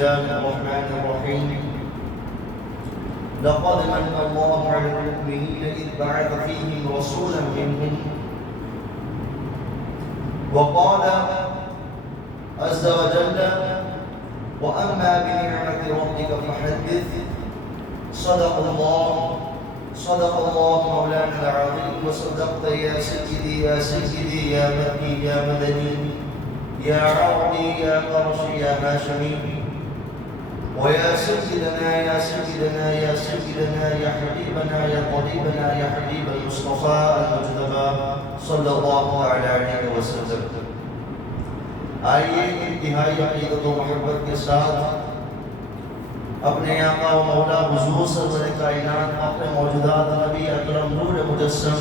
الله الرحمن الرحيم لقد من الله على المؤمنين إذ بعث فيهم رسولا منهم وقال عز وجل وأما بنعمة ربك فحدث صدق الله مولانا العظيم وصدقت يا سيدي يا مكي يا مدني يا عربي يا قرشي يا هاشمي ويا سيدنا يا حبيبنا يا طبيبنا يا حبيب المصطفى المجتبى صلى الله عليه وسلم. آئیے انتہائی عقیدت و محبت کے ساتھ اپنے آقا و مولا حضور سرور کائنات اپنے موجودات نبی اکرم نور مجسم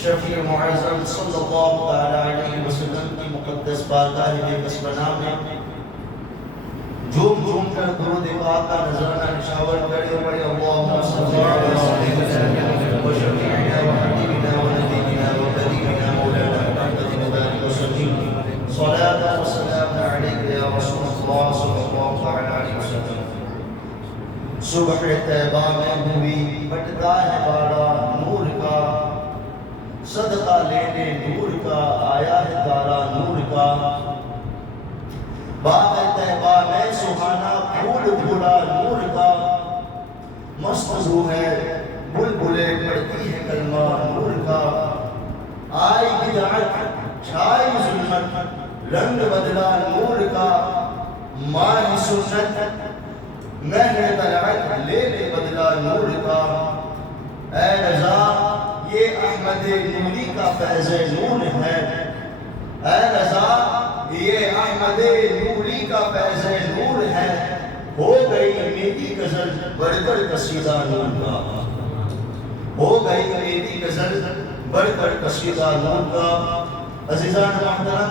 شفیع معظم صلی اللہ علیہ وسلم کی مقدس بارگاہ بے قصب نام میں جھوم کر درود پاک کا نذرانہ نشاور کرے پڑے اللہم صلی اللہ علیہ وسلم و شفیعنا و حبیبنا و نبینا و قریبنا مولانا محمد مبارک وسلم صلاة و سلام علیک یا رسول اللہ صلی اللہ علیہ وسلم. صبح طیبہ میں ہوئی بٹتا ہے بارہ نور کا صدقہ لینے نور کا آیا ہے تارا نور کا باغ طیبہ میں سہانا پھول پھولا نور کا مست روح ہے بلبلے پڑتی ہے کلمہ نور کا آئی بدعت چھائی ظلمت رنگ بدلا نور کا ماہ سنت مہر طلعت لے لے بدلا نور کا اے رضا یہ احمد نوری کا فیض نور ہے اے رضا یہ احمد نوری کا فیض نور ہے ہو گئی میری غزل بڑھ کر قصیدہ نور کا ہو گئی میری غزل بڑھ کر قصیدہ نور کا. عزیزان محترم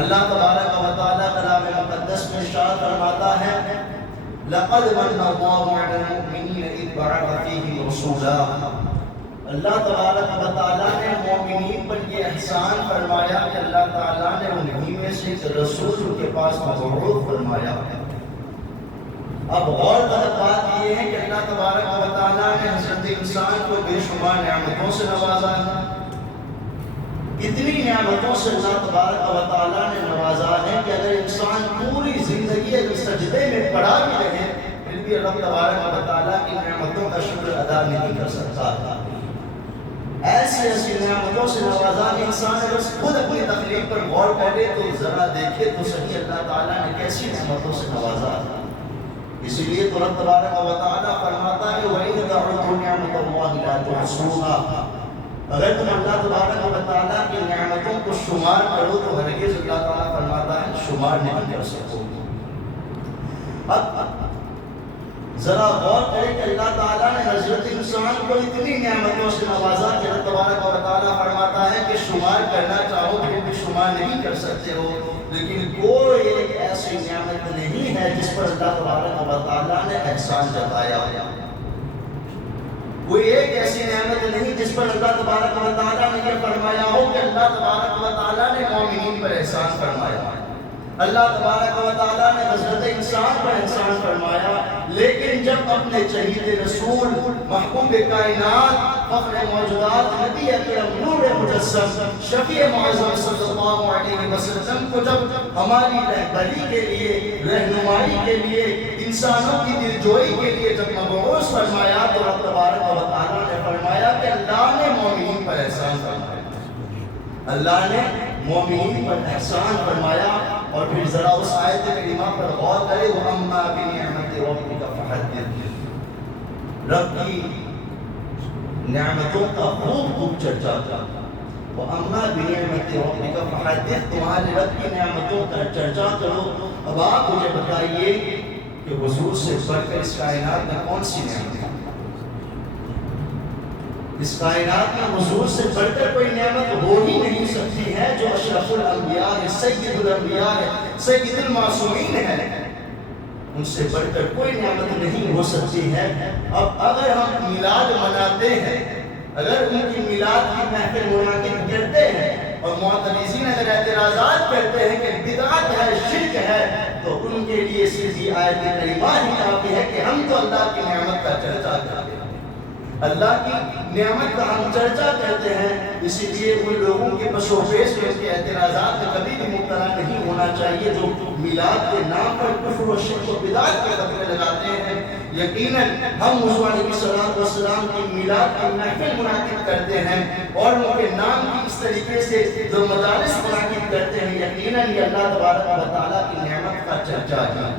اللہ تبارک و تعالی کلام مقدس میں ارشاد فرماتا ہے لقد من الله على المؤمنين اذ بعث فيهم رسولا. اللہ تبارک و تعالی نے مومنین پر یہ احسان فرمایا کہ اللہ تعالی نے انہی میں سے ایک رسول کے پاس مبعوث فرمایا. اب غور طلب بات یہ ہے کہ اللہ تبارک و تعالی نے حضرت انسان کو بے شمار نعمتوں سے نوازا ہے. اتنی نعمتوں سے اللہ تبارک و تعالی نے نوازا ہے کہ اگر انسان پوری زندگی اگر سجدے میں پڑا بھی رہے پھر بھی اللہ تبارک و تعالی کی نعمتوں کا شکر ادا نہیں کر سکتا. ایسی نعمتوں سے نوازا کہ انسان اگر خود اپنی تخلیق پر غور کرے تو ذرا دیکھے تو صحیح اللہ تعالی نے کیسی نعمتوں سے نوازا. اسی لیے تو اللہ تبارک و تعالی فرماتا ہے وَإِذْ تَعُدُّوا نِعْمَتَ اللَّهِ لَا تُحْصُوهَا. اگر تم اللہ تبارک و تعالی کی نعمتوں کو شمار کرو تو ہرگز اللہ تعالی فرماتا ہے شمار نہیں کر سکو. اب ذرا غور کریں کہ اللہ تعالیٰ نے حضرت انسان کو اتنی نعمتوں سے نوازا کہ اللہ تبارک و تعالیٰ فرماتا ہے کہ شمار کرنا چاہو تو بھی شمار نہیں کر سکتے ہو. لیکن کوئی ایک ایسی نعمت نہیں ہے جس پر اللہ تبارک و تعالیٰ نے احسان جتایا. کوئی ایک ایسی نعمت نہیں جس پر اللہ تبارک و تعالیٰ نے یہ فرمایا ہو کہ اللہ تبارک و تعالیٰ نے مومنین پر احسان فرمایا. اللہ تبارک و تعالیٰ نے حضرت انسان پر احسان فرمایا. لیکن جب اپنے چہیتے رسول محبوب کائنات فخر موجودات نبی اکرم نور مجسم شفیع معظم صلی اللہ علیہ وسلم کو جب ہماری رہبری کے لیے رہنمائی کے لیے انسانوں کی دلجوئی کے لیے جب مبعوث فرمایا تو اللہ تبارک و تعالیٰ نے فرمایا کہ اللہ نے مومنین پر احسان فرمایا. اللہ نے مومنین پر احسان فرمایا. اور پھر ذرا اس آیت کریمہ پر غور کرے وَأَمَّا بِنِعْمَتِ رَبِّكَ فَحَدِّثْ. رب کی نعمتوں کا خوب چرچا تھا. وَأَمَّا بِنِعْمَتِ رَبِّكَ فَحَدِّثْ. تمہارے رب کی نعمتوں کا چرچا کرو. اب آپ مجھے بتائیے کہ حضور سے بڑھ کر اس کائنات میں کون سی نعمت ہے؟ اس کائنات میں حضور سے بڑھ کر کوئی نعمت ہو ہی نہیں سکتی ہے جو اشرف الانبیاء ہے سید الانبیاء ہے سید المعصومین ہے. ان سے بڑھ کر کوئی نعمت نہیں ہو سکتی ہے. اب اگر ہم میلاد مناتے ہیں اگر ان کی میلاد کی محفل منعقد کرتے ہیں اور معترضین اگر اعتراضات کرتے ہیں کہ بدعت ہے سیدھی آیت کریمہ ہی کافی ہے کہ ہم تو اللہ کی نعمت کا چرچا کرتے ہیں، اللہ کی نعمت کا ہم چرچا کرتے ہیں۔ اسی لیے ان لوگوں کے پس و پیش میں کے اعتراضات میں کبھی بھی مبتلا نہیں ہونا چاہیے جو میلاد کے نام پر کفر و شرک و بدعت کے خطرے لگاتے ہیں۔ یقیناً ہم حضور علیہ السلام کی میلاد کی محفل منعقد کرتے ہیں اور ان کے نام کی اس طریقے سے جو مجالس منعقد کرتے ہیں، یقیناً یہ اللہ تبارک و تعالیٰ کی نعمت کا چرچا ہے۔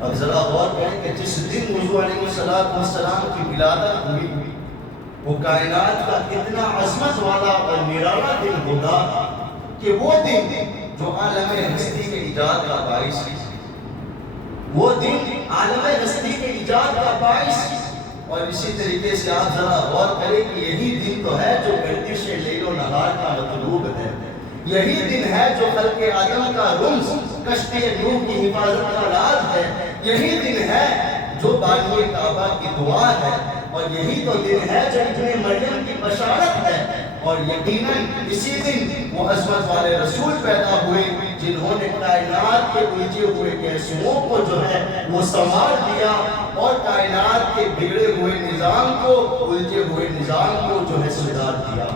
اب ذرا غور کریں کہ جس دن حضور علیہ السلام کی ولادت ہوئی وہ کائنات کا کتنا عظمت والا اور نرالا دن ہوگا کہ وہ دن جو عالم ہستی کے ایجاد کا باعث ہے، وہ دن عالم ہستی کے ایجاد کا باعث ہے۔ اور اسی طریقے سے آپ ذرا غور کریں کہ یہی دن تو ہے جو گردش لیل و نہار کا مطلوب ہے، یہی دن ہے جو خلق آدم کا رمز کشتی نوح کی حفاظت کا راز ہے، یہی دن ہے جو بانی کعبہ کی دعا ہے، اور یہی تو دن ہے جو ابن مریم کی بشارت ہے۔ اور یقیناً اسی دن وہ عظمت والے رسول پیدا ہوئے جنہوں نے کائنات کے الجھے ہوئے گیسوں کو جو ہے وہ سنوار دیا اور کائنات کے بگڑے ہوئے نظام کو، الجھے ہوئے نظام کو جو ہے سدھار دیا۔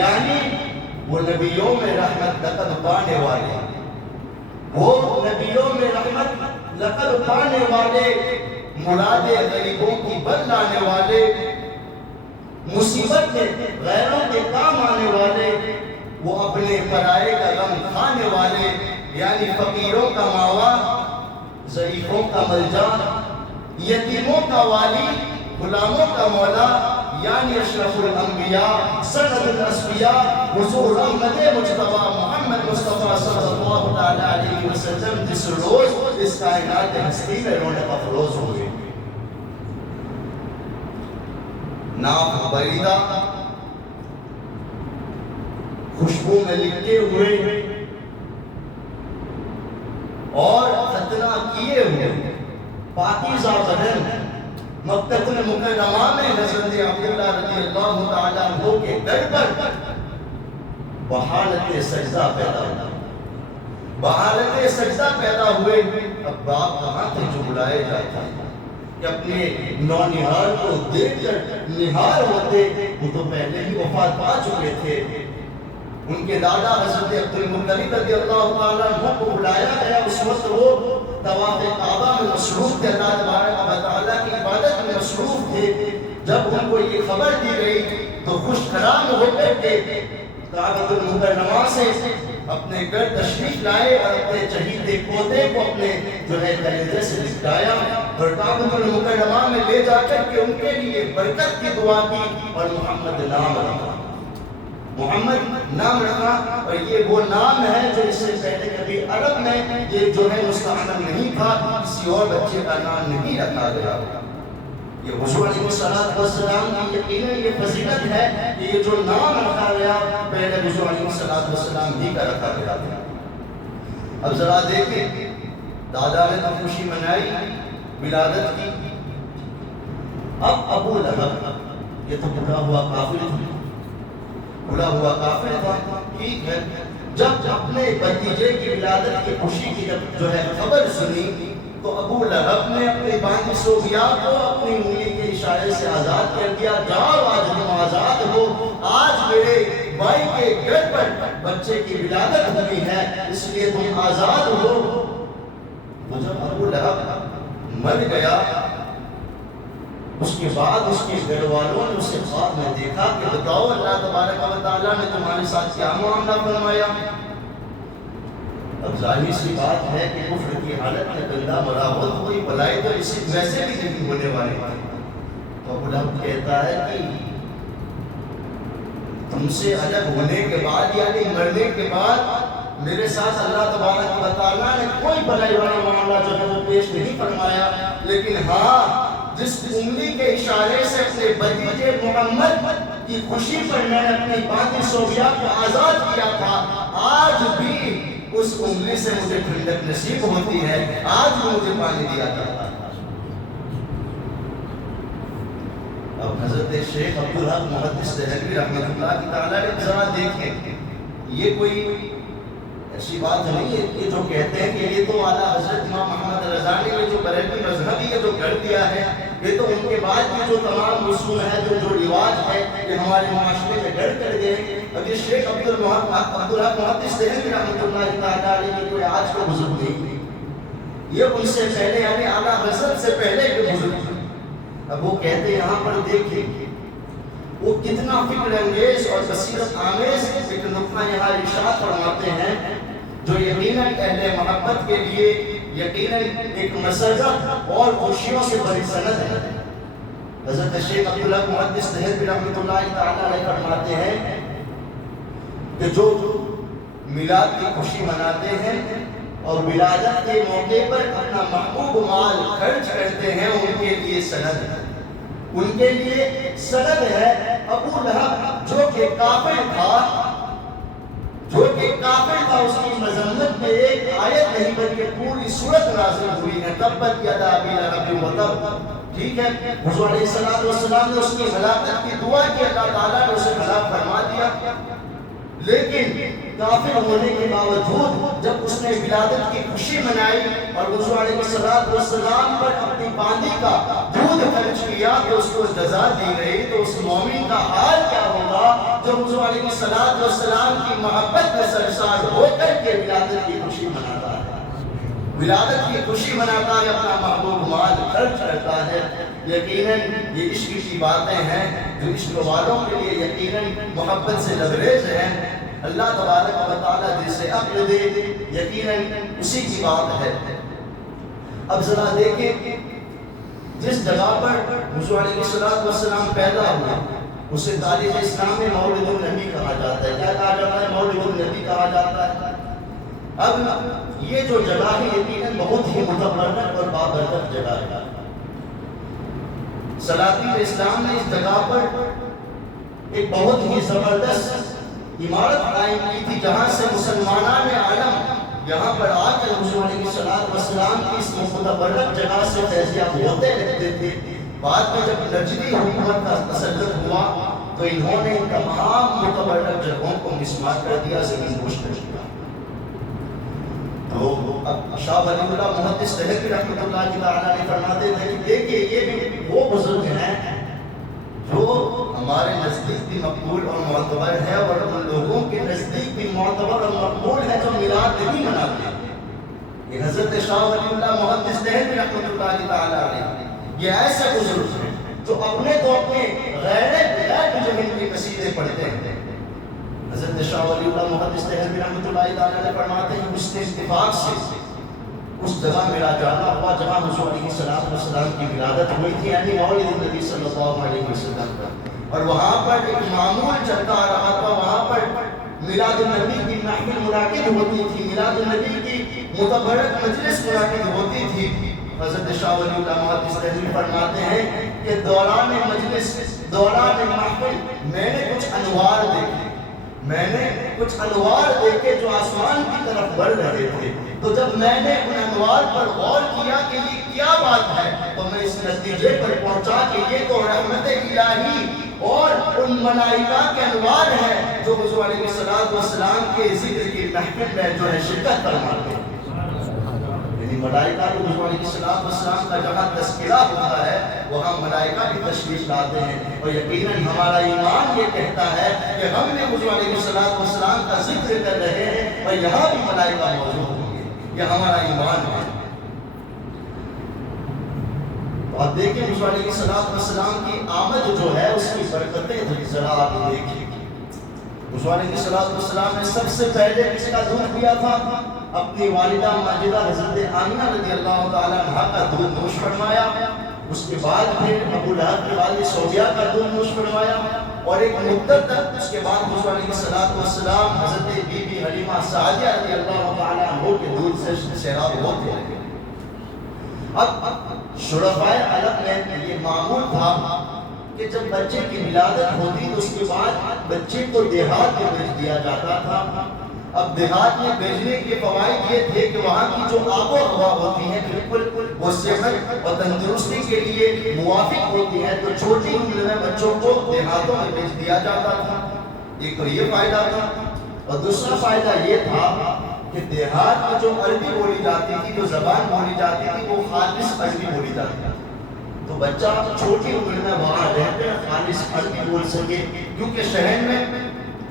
یعنی وہ نبیوں میں رحمت لقد پانے والے، وہ نبیوں میں رحمت لقد پانے والے، مراد غریبوں کی بد لانے والے، مصیبت میں غیروں کے کام آنے والے، وہ اپنے پرائے کا غم کھانے والے، یعنی فقیروں کا ماوا، ضعیفوں کا ملجا، یتیموں کا والی، غلاموں کا مولا، یعنی اشرف الانبیاء، سند الاسفیاء، حضور احمد مجتبی محمد مصطفیٰ صلی اللہ علیہ وسلم جس روز اس کائنات ہستی میں رونق افروز ہوئے۔ نام بریدہ خوشبو میں لکھے ہوئے اور ختنہ کیے ہوئے پاکیزہ بدن مکہ المکرمہ میں حضرت عبداللہ رضی اللہ تعالیٰ عنہ کے در پر بحالت سجدہ پیدا ہوئی، بحالت سجدہ پیدا ہوئے۔ اب باپ کہاں تھے جو بلائے جاتے ہیں کہ اپنے نونہار کو دیکھ کر نہار ہوتے، وہ تو پہلے ہی وفات پا چکے تھے۔ ان کے دادا حضرت عبدالمطلب رضی اللہ تعالیٰ عنہ کو بلایا گیا، اس وقت وہ طواف کعبہ میں مصروف تھے، اللہ تبارک و تعالیٰ کی عبادت میں مصروف تھے۔ جب ان کو یہ خبر دی گئی تو خوش خرام ہو کر کے کعبۃ المکرمہ سے اپنے گھر تشریف لائے اور اپنے چہیتے پوتے کو اپنے جو ہے کلیجے سے لٹکایا اور کعبۃ المکرمہ میں لے جا کر کے ان کے لیے برکت کی دعا کی اور محمد نام رکھا، محمد نام رکھا۔ اور یہ وہ نام ہے جو اس سے پہلے کبھی عرب میں یہ جو ہے مستعمل نہیں تھا، کسی اور بچے کا نام نہیں رکھا گیا۔ یہ حضور علیہ السلام کی یقیناً یہ فضیلت ہے کہ یہ جو نام رکھا گیا پہلے حضور علیہ السلام ہی کا رکھا گیا تھا۔ اب ذرا دیکھیں، دادا نے تو خوشی منائی ولادت کی، اب ابو لہب یہ تو بڑا ہوا کافر تھا، بڑا ہوا کافر تھا، ٹھیک ہے۔ جب اپنے بھتیجے کی ولادت کی خوشی کی جب جو ہے خبر سنی تو ابو لہب نے اپنے بانی صوفیاء کو اپنی انگلی کے اشارے سے آزاد کر دیا، جاؤ آج تم آزاد ہو، آج میرے بھائی کے گھر پر بچے کی ولادت ہوئی ہے اس لیے تم آزاد ہو۔ تو جب ابو لہب مر گیا اس کے بعد اس کے گھر والوں نے اسے خواب میں دیکھا کہ بتاؤ اللہ تبارک و تعالیٰ نے تمہارے ساتھ کیا معاملہ فرمایا۔ اب ظاہر سی بات ہے کہ کفر کی حالت میں بندہ مرا ہو تو کوئی بلائی تو اسے ویسے بھی نہیں ہونے والی تھی۔ تو ابو لہب کہتا ہے کہ تم سے الگ ہونے کے بعد یعنی مرنے کے بعد میرے ساتھ اللہ تبارک و تعالیٰ نے کوئی بلائی والا معاملہ جو ہے وہ پیش نہیں فرمایا، لیکن ہاں جس انگلی کے اشارے سے اپنے بھتیجے محمد کی خوشی پر میں نے اپنی بانی صوفیاء کو آزاد کیا تھا، آج بھی اس انگلی سے مجھے ٹھنڈک نصیب ہوتی ہے، آج بھی مجھے پانی دیا جاتا ہے۔ اب حضرت شیخ عبدالحق محدث دہلوی رحمۃ اللہ کی تعالیٰ نے ذرا دیکھیں، یہ کوئی ایسی بات نہیں ہے کہ جو کہتے ہیں کہ یہ تو اعلیٰ حضرت امام محمد رضا نے جو بریلوی مذہب یہ جو کر دیا ہے، یہ تو ان کے بعد کی جو تمام رسوم ہے، جو رواج ہے، یہ ہمارے معاشرے میں گڑ کر گئے۔ اب یہ شیخ عبدالحق محدث دہلوی رحمۃ اللہ تعالیٰ علیہ کی کوئی آج کا بزرگ نہیں، یہ ان سے پہلے یعنی اعلیٰ حضرت سے پہلے کے بزرگ ہیں۔ اب وہ کہتے ہیں یہاں پر دیکھیں وہ کتنا فکر انگیز اور بصیرت آمیز ایک نقطہ یہاں ارشاد فرماتے ہیں جو یقیناً اہل محبت کے لیے یقیناً ایک مسرت اور خوشیوں سے بڑی سند ہے۔ حضرت شیخ عبدالحق محدث دہلوی رحمۃ اللہ تعالیٰ علیہ فرماتے ہیں کہ جو میلاد کی خوشی مناتے ہیں اور ولادت کے موقع پر اپنا محبوب مال خرچ کرتے ہیں، ان کے لیے سند ہے، ان کے لیے سند ہے۔ ابو لہب جو کہ کافر تھا، اس کی مذمت میں ایک آیت نہیں بلکہ پوری سورت نازل ہوئی ہے، تبت یدا ابی لہب وتب، ٹھیک ہے۔ حضور علیہ السلام نے اس کی ہلاکت کی دعا کی، اللہ تعالیٰ نے اسے ہلاک فرما دیا، لیکن کافر ہونے کے باوجود جب اس نے ولادت کی خوشی منائی اور حضور علیہ السلام پر اپنی باندی کا دودھ خرچ کیا تو اس کو جزا دی گئی، تو اس مومن کا حال کیا ہوگا جو حضور علیہ السلام کی محبت میں سرشار ہو کر کے ولادت کی خوشی مناتا ہے، ولادت کی خوشی مناتا ہے، اپنا محبوب مال خرچ کرتا ہے۔ یقیناً یہ عشق کی باتیں ہیں جو عشق والوں کے لیے یقیناً محبت سے لبریز ہیں۔ اللہ تبارک و تعالیٰ جسے عقل دے یقیناً اسی کی بات ہے۔ اب ذرا دیکھیں جس جگہ پر حضور علیہ السلام پیدا ہوئے اسے تاریخ اسلام میں مولد النبی کہا جاتا ہے۔ کیا کہا جاتا ہے؟ مولد النبی کہا جاتا ہے۔ اب یہ جو جگہ ہے یقیناً بہت ہی متبرک اور بابرکت جگہ ہے۔ سلاطین اسلام نے اس جگہ پر ایک بہت ہی زبردست عمارت قائم کی تھی جہاں سے مسلمانان عالم یہاں پر آ کر حضور علیہ السلام کی اس متبرک جگہ سے فیضیاب ہوتے رہتے تھے۔ بعد میں جب نجدی حکومت کا تسلط ہوا تو انہوں نے تمام متبرک جگہوں کو مسمار کر دیا، زمین پوش کر دیا۔ تو اب شاہ ولی اللہ محدث دہلوی رحمۃ اللہ تعالیٰ نے فرماتے تھے کہ دیکھیے یہ بھی وہ بزرگ ہیں جو ہمارے نزدیک بھی مقبول اور معتبر ہے اور ان لوگوں کے نزدیک بھی معتبر اور مقبول ہے جو میلاد نبی مناتے ہیں۔ یہ حضرت شاہ ولی اللہ محدث دہلوی رحمۃ اللہ تعالیٰ علیہ یہ ایسے بزرگ ہیں جو اپنے تو اپنے غیر جو ان کی قصیدے پڑھتے ہیں۔ حضرت شاہ ولی اللہ محدث دہلوی رحمۃ اللہ تعالیٰ علیہ فرماتے ہیں اس نے اتفاق سے اس جگہ میرا جانا ہوا جہاں حضور علیہ السلام کی ولادت ہوئی تھی، یعنی مولد النبی صلی اللہ علیہ وسلم کا، اور وہاں پر ایک معمول چلتا آ رہا تھا، وہاں پر میلاد النبی کی محفل منعقد ہوتی تھی، میلاد النبی کی متبرک مجلس منعقد ہوتی تھی۔ حضرت شاہ ولی اللہ محدث دہلوی فرماتے ہیں کہ دوران مجلس دوران محفل میں نے کچھ انوار دیکھے جو آسمان کی طرف بڑھ رہے تھے، تو جب میں نے ان انوار پر غور کیا کہ یہ کیا بات ہے تو میں اس نتیجے پر پہنچا کہ یہ تو رحمت الہی اور ان ملائکہ کے انوار ہیں جو حضور علیہ السلام کے ذکر کی محفل میں جو ہے شرکت فرماتے ہیں۔ یعنی ملائکہ کو حضور علیہ السلام کا جہاں تذکرہ ہوتا ہے وہاں ملائکہ بھی تشریف لاتے ہیں، اور یقیناً ہمارا ایمان یہ کہتا ہے کہ ہم نے حضور علیہ السلام کا ذکر کر رہے ہیں اور یہاں بھی ملائکہ موجود ہوں گے، یہ ہمارا ایمان ہے۔ تو آپ دیکھیں حضور علیہ السلام کی آمد جو ہے اس کی برکتیں ذرا آپ دیکھیں۔ حضور علیہ السلام نے سب سے پہلے کس کا دودھ پیا تھا؟ اپنی والدہ ماجدہ حضرت آمنہ رضی اللہ تعالیٰ عنہ کا دودھ نوش فرمایا، اس کے بعد پھر ابو لہب کی والدہ سوبیہ کا دودھ نوش فرمایا، اور ایک مدت تک اس کے بعد حضور علیہ السلام حضرت بی بی حلیمہ سعدیہ رضی اللہ تعالیٰ عنہ کے دودھ سے سیراب ہوتے رہے۔ اب شرفائے عرب میں یہ معمول تھا کہ جب بچے کی ولادت ہوتی تو اس کے بعد بچے کو دیہات میں بھیج دیا جاتا تھا۔ اب دیہات میں بھیجنے کے فوائد یہ تھے کہ وہاں کی جو آب و ہوا ہوتی ہے بالکل وہ صحت اور تندرستی کے لیے موافق ہوتی ہے، تو چھوٹی عمر میں بچوں کو دیہاتوں میں بھیج دیا جاتا تھا۔ ایک تو یہ فائدہ تھا، اور دوسرا فائدہ یہ تھا کہ دیہات میں جو عربی بولی جاتی تھی، جو زبان بولی جاتی تھی، وہ خالص عربی بولی جاتی تھی. تو بچہ چھوٹی عمر میں وہاں رہتے ہیں خالص عربی بول سکے، کیونکہ شہر میں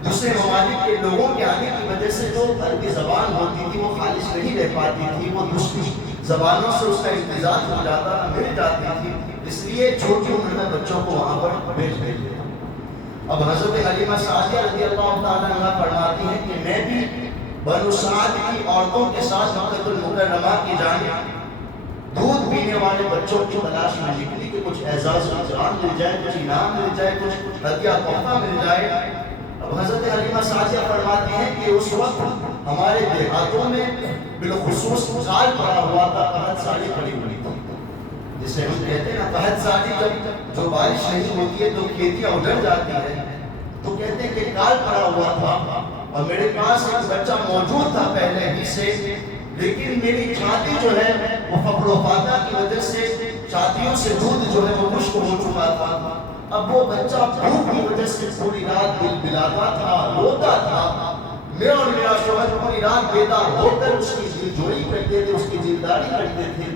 دوسرے ممالک کے لوگوں کے آنے کی وجہ سے جو عربی زبان ہوتی تھی وہ خالص نہیں رہ پاتی تھی، وہ دوسری زبانوں سے اس کا امتزاج ہو جاتا، مل جاتی تھی. اس لیے چھوٹی عمر میں بچوں کو وہاں پر بھیج دیتے. اب حضرت حلیمہ سعدیہ رضی اللہ تعالیٰ عنہ فرماتی ہیں کہ میں بھی بنو سعد کی عورتوں کے ساتھ مکہ المکرمہ کی جانب دودھ پینے والے بچوں کی تلاش میں نکلی کہ کچھ اعزاز و اکرام مل جائے، کچھ انعام مل جائے، کچھ ہدیہ تحفہ مل جائے. اب حضرت حلیمہ سعدیہ فرماتی ہیں کہ اس وقت ہمارے دیہاتوں میں بالخصوص کال پڑا ہوا تھا، قحط سالی پڑی ہوئی تھی، جسے ہم کہتے ہیں نا قحط سالی. جب جو بارش نہیں ہوتی ہے تو کھیتیاں اجڑ جاتی ہیں، تو کہتے ہیں کہ کال پڑا ہوا تھا اور میرے پاس ایک بچہ موجود تھا پہلے ہی سے، لیکن میری چھاتی جو ہے وہ فقر و فاقہ کی وجہ سے چھاتیوں سے دودھ جو ہے وہ خشک ہو چکا تھا. اب وہ بچہ بھوک کی وجہ سے پوری رات بلبلاتا تھا، روتا تھا. میں اور میرا شوہر پوری رات بیدار ہو کر اس کی دلجوئی کرتے تھے، اس کی دلداری کرتے تھے.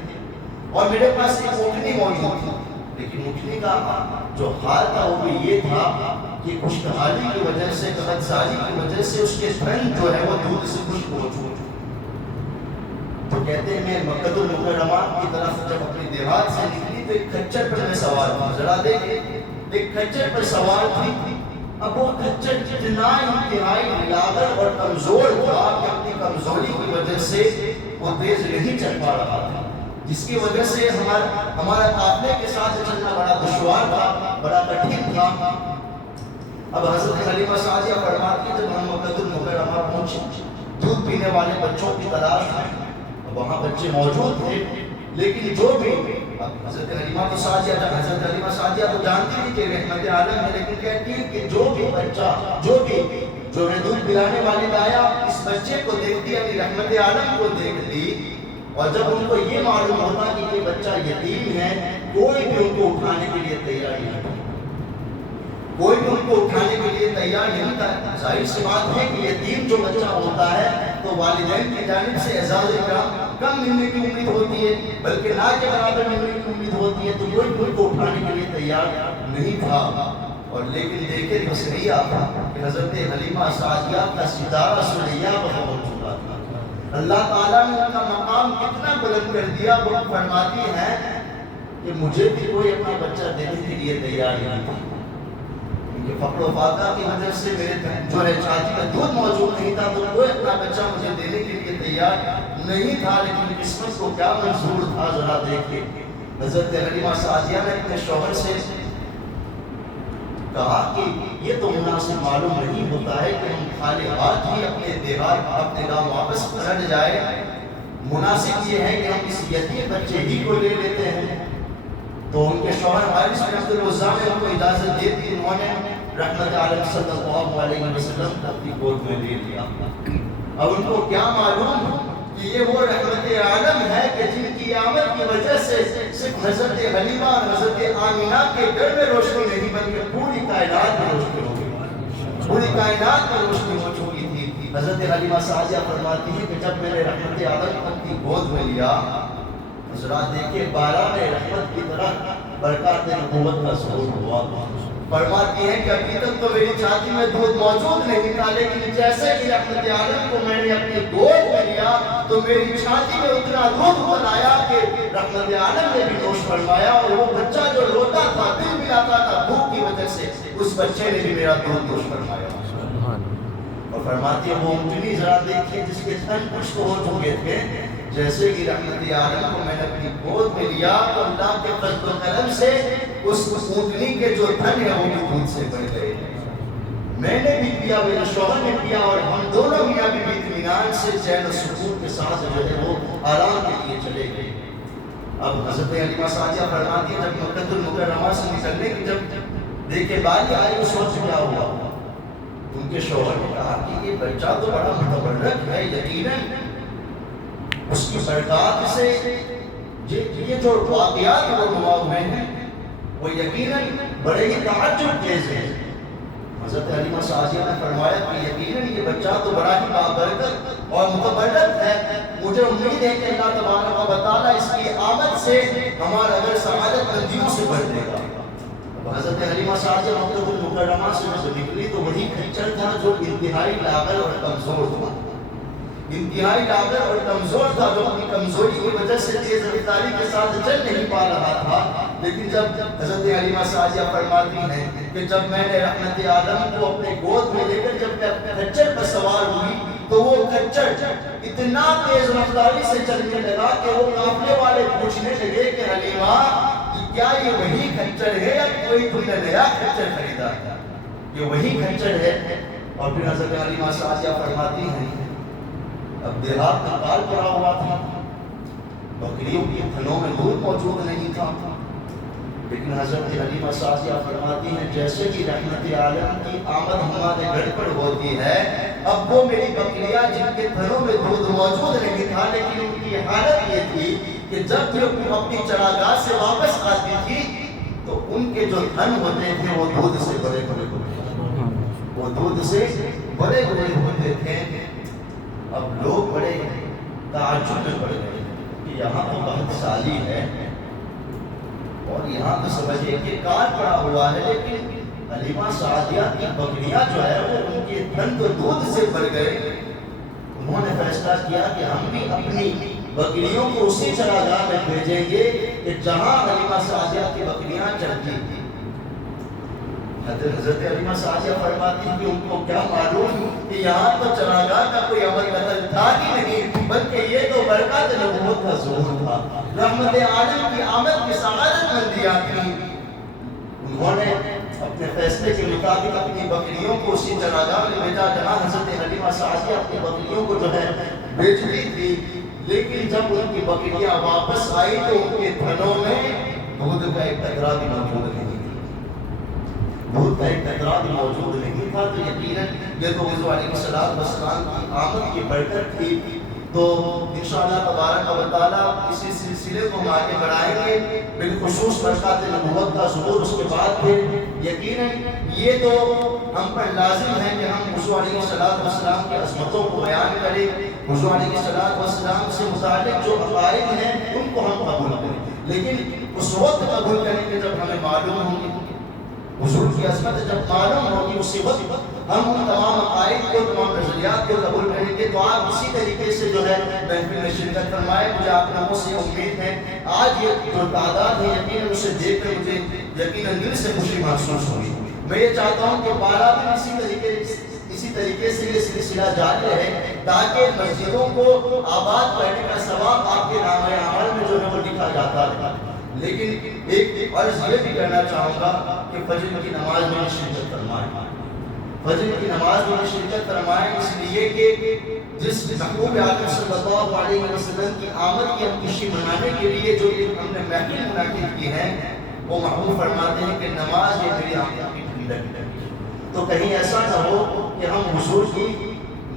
اور میرے پاس ایک اونٹنی موجود تھی، لیکن اونٹنی کا جو حال تھا وہ بھی یہ تھا کہ خشکحالی کی وجہ سے، قحط سالی کی وجہ سے اس کے تھن جو ہے وہ دودھ سے خشک ہو چکے. تو کہتے ہیں میں مکہ المکرمہ کی طرف جب اپنے دیہات سے نکلی تو ایک کھچر پر میں سوار تھی. ذرا دیکھیں، ایک کھچر پر سوار تھی. اب وہ کھچر اتنا انتہائی لاغر اور کمزور تھا کہ اپنی کمزوری کی وجہ سے وہ تیز نہیں چل پا رہا تھا، جس کی وجہ سے ہمارا قافلے کے ساتھ چلنا بڑا دشوار تھا، بڑا کٹھن تھا. اب حضرت حلیمہ سعدیہ فرماتی ہیں جب ہم مکہ المکرمہ پہنچے دودھ پینے والے بچوں کی تلاش میں، وہاں بچے موجود تھے، لیکن جو بھی حضرت حلیمہ سعدیہ تو جانتی تھی کہ رحمت عالم ہے، لیکن کہتی ہے کہ جو بھی بچہ جو ہے دودھ پلانے والی دایا اس بچے کو دیکھتی، یعنی رحمت عالم کو دیکھتی، اور جب ان کو یہ معلوم ہوتا کہ یہ بچہ یتیم ہے، کوئی بھی ان کو اٹھانے کے لیے تیار نہیں تھا. کوئی بھی ان کو اٹھانے کے لیے تیار نہیں تھا. ظاہر سی بات ہے کہ یتیم جو بچہ ہوتا ہے تو والدین کی جانب سے اعزاز اکرام کم ملنے کی امید ہوتی ہے، بلکہ نہ کے برابر ملنے کی امید ہوتی ہے. تو کوئی بھی ان کو اٹھانے کے لیے تیار نہیں تھا. اور لیکن دیکھے تو صحیح آتا کہ حضرت حلیمہ سعدیہ کا ستارہ سریا بہت چکا تھا. اللہ تعالیٰ نے ان کا مقام کتنا بلند کر دیا. وہ فرماتی ہیں کہ مجھے بھی کوئی اپنا بچہ دینے کے لیے تیار نہیں تھا، کہ فقر و فاقہ کی وجہ سے میرے جو ہے چھاتی کا دودھ موجود نہیں تھا، تو کوئی اپنا بچہ مجھے دینے کے لیے تیار نہیں تھا. لیکن قسمت کو کیا منظور تھا، ذرا دیکھیں. حضرت حلیمہ سعدیہ نے اپنے شوہر سے کہا کہ یہ تو مناسب معلوم نہیں ہوتا ہے کہ ہم خالی ہاتھ ہی اپنے دیہات اپنے گاؤں واپس پلٹ جائے. مناسب یہ ہے کہ ہم اس یتیم بچے ہی کو لے لیتے ہیں. تو ان کے شوہر حارث بن عبد العزیٰ نے ان کو اجازت دے دی. انہوں نے رحمت عالم صلی اللہ علیہ وسلم کو اپنی گود میں لے لیا. اب ان کو کیا معلوم کہ یہ وہ رحمت عالم ہے کہ جن کی آمد کی وجہ سے صرف حضرت حلیمہ اور حضرت آمینہ کے گھر میں روشنی نہیں بلکہ پوری کائنات میں روشنی ہو گئی، پوری کائنات میں روشنی ہو چکی تھی. حضرت حلیمہ سعدیہ فرماتی ہے کہ جب میں نے رحمت عالم کو اپنی گود میں لیا، حضرات دیکھیں باران رحمت کی طرح برکات نبوت کا ظہور ہوا. فرماتی ہیں کہ ابھی تک تو میری چھاتی میں دودھ موجود نہیں تھا، لیکن جیسے کہ رحمت عالم کو میں نے اپنی گود میں لیا تو میری چھاتی میں اتنا دودھ ابل آیا کہ رحمت عالم نے بھی نوش فرمایا. اور وہ بچہ جو روتا تھا، دل ملاتا تھا بھوک کی وجہ سے، اس بچے نے بھی میرا دودھ نوش فرمایا. اور فرماتی ہے وہ اونٹنی ذرا دیکھیں جس کے تھن خشک ہو چکے تھے، جیسے کہ رحمت عالم کو میں نے اپنی گود میں لیا تو اللہ کے فضل و کرم سے اس اونٹنی کے جو تھن ہے وہ بھی دودھ سے بڑھ گئے. میں نے بھی پیا، میرے شوہر نے پیا، اور ہم دونوں میاں بیوی اطمینان سے چین و سکون کے ساتھ جو ہے وہ آرام کے لیے چلے گئے. اب حضرت حلیمہ سعدیہ فرماتی ہے جب مکہ المکرمہ سے نکلنے کی جب دیکھے باری آئی اس وقت کیا ہوا. ان کے شوہر نے کہا کہ یہ بچہ تو بڑا متبرک ہے، یقیناً اس کی برکات سے یہ جو واقعات وہ ہوا ہوئے ہیں وہ یقیناً بڑے ہی تعجب خیز ہیں. حضرت حلیمہ سعدیہ نے فرمایا کہ یقیناً یہ بچہ تو بڑا ہی بابرکت اور متبرک ہے، مجھے امید ہے کہ اللہ تبارک و تعالیٰ اس کی آمد سے ہمارا گھر سعادت مندیوں سے بھر دے گا۔ حضرت حلیمہ سعدیہ مکہ المکرمہ سے جب نکلی تو وہی کھچر تھا جو انتہائی لاغر اور کمزور تھا، انتہائی لاغر اور کمزور تھا، جو اپنی کمزوری کی وجہ سے تیز رفتاری کے ساتھ چل نہیں پا رہا تھا۔ لیکن جب حضرت حلیمہ سعدیہ فرماتی ہیں کہ جب میں نے رحمت عالم کو اپنے گود میں لے کر جب میں اپنے کھچر پر سوار ہوئی تو وہ کھچر اتنا تیز رفتاری سے چلنے لگا کہ وہ قافلے والے پوچھنے لگے کہ حلیمہ کیا یہ وہی کھچر ہے یا کوئی تم نے نیا کھچر خریدا ہے؟ یہ وہی کھچر ہے۔ اور پھر حضرت حلیمہ سعدیہ فرماتی ہیں اب دیہات کا کال پڑا ہوا تھا، بکریوں کے تھنوں میں دودھ موجود نہیں تھا، لیکن حضرت حلیمہ سعدیہ فرماتی ہیں جیسے کہ رحمت عالم کی آمد ہمارے گھر پر ہوتی ہے، اب وہ میری بکریاں جن کے تھنوں میں دودھ موجود نہیں تھا لیکن ان کی حالت یہ تھی کہ جب بھی وہ اپنی چراگاہ سے واپس آتی تھی تو ان کے جو تھن ہوتے تھے وہ دودھ سے بڑے بڑے ہوتے تھے۔ اب لوگ بڑے تعجب میں پڑ گئے کہ یہاں تو بہت سالی ہے اور یہاں تو سمجھے کہ کار پڑا ہوا ہے، لیکن حلیمہ سعدیہ کی بکریاں جو ہے وہ ان کے تھن تو دودھ سے بھر گئے۔ انہوں نے فیصلہ کیا کہ ہم بھی اپنی بکریوں کو اسی چراگاہ میں بھیجیں گے کہ جہاں حلیمہ سعدیہ کی بکریاں چرتی تھیں۔ حضرت حلیمہ سعدیہ فرماتی کہ ان کو کیا معلوم کہ یہاں تو چراگاہ کا کوئی عمل قتل تھا ہی نہیں، بلکہ یہ تو برکات نبوت کا ظہور تھا، رحمت عالم کی آمد کی سعادت مندیاں تھیں۔ انہوں نے اپنے فیصلے کے مطابق اپنی بکریوں کو اسی چراگاہ میں بھیجا جہاں حضرت حلیمہ سعدیہ اپنی بکریوں کو جو ہے بیچ لی تھی، لیکن جب ان کی بکریاں واپس آئی تو ان کے تھنوں میں دودھ کا ایک قطرہ بھی موجود نہیں تھا، دودھ کا ایک قطرہ بھی موجود نہیں تھا۔ تو یقیناً یہ تو حضور علیہ السلام کی آمد کی برکت تھی۔ تو انشاءاللہ تبارک و تعالیٰ اسی سلسلے کو ہم آگے بڑھائیں گے، بالخصوص برکات نبوت کا ظہور اس کے بعد پھر یقیناً یہ تو ہم پر لازم ہے کہ ہم حضور علیہ السلام کی عظمتوں کو بیان کریں، حضور علیہ السلام سے متعلق جو عقائد ہیں ان کو ہم قبول کریں، لیکن اس وقت قبول کریں گے جب ہمیں معلوم ہوگی حضور کی عظمت، جب معلوم ہوگی اسی وقت ہم ان تمام عقائد کو، تمام نظریات کو قبول کریں گے۔ تو آپ اسی طریقے سے جو ہے محفل میں شرکت فرمائے۔ مجھے آپ لوگوں سے امید ہے آج یہ جو تعداد ہے یقیناً اسے دیکھ کر مجھے یقیناً دل سے خوشی محسوس ہوئی۔ میں یہ چاہتا ہوں کہ بارہ دن اسی طریقے سے یہ سلسلہ جاری رہے تاکہ مسجدوں کو آباد کرنے کا ثواب آپ کے نام عمل میں جو ہے وہ لکھا جاتا رہے۔ لیکن ایک عرض یہ بھی کرنا چاہوں گا کہ فجر کی نماز میں شرکت فرمائیں، فجر کی نماز میں شرکت فرمائیں، اس لیے کہ جس محبوب عالم صلی اللہ علیہ وسلم کی آمد کی ہم خوشی منانے کے لیے جو ہم نے محفل منعقد کی ہے وہ محبوب فرماتے ہیں کہ نماز یہ میری آنکھوں کی ٹھنڈک ہے۔ تو کہیں ایسا نہ ہو کہ ہم حضور کی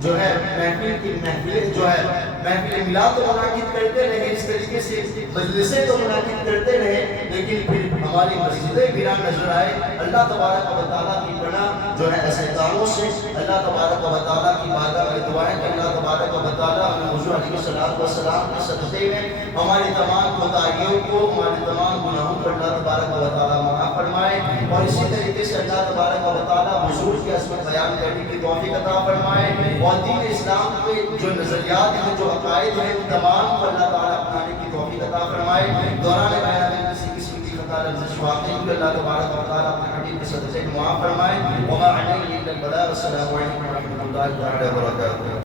جو ہے محفل جو ہے محفل میلاد تو منعقد کرتے رہے، اس طریقے سے مجلسیں تو منعقد کرتے رہے، لیکن پھر ہماری مسجدیں ویران نظر آئے۔ اللہ تبارک و تعالیٰ کی پناہ جو ہے ایسے کاموں سے، اللہ تبارک و تعالیٰ کی بارگاہ میں دعائیں کہ اللہ تبارک و تعالیٰ ہمیں حضور علیہ السلام کے صدقے میں ہماری تمام کوتاہیوں کو، ہمارے تمام گناہوں کو اللہ تبارک و تعالیٰ معاف فرمائے، اور اسی طریقے سے اللہ تبارک و تعالیٰ حضور کی عظمت بیان کرنے کی توفیق عطا فرمائے، اور دین اسلام کے جو نظریات ہیں، جو عقائد ہیں، ان تمام کو اللہ تعالیٰ اپنانے کی توفیق عطا فرمائے۔ دوران بیان میں کسی قسم کی خطا لفظ واقعی ہوئی اللہ تبارک و تعالیٰ اپنے حبیب کے صدقے میں معاف فرمائے۔ وما علیہ الا البلاغ۔ السلام علیکم ورحمۃ اللہ وبرکاتہ۔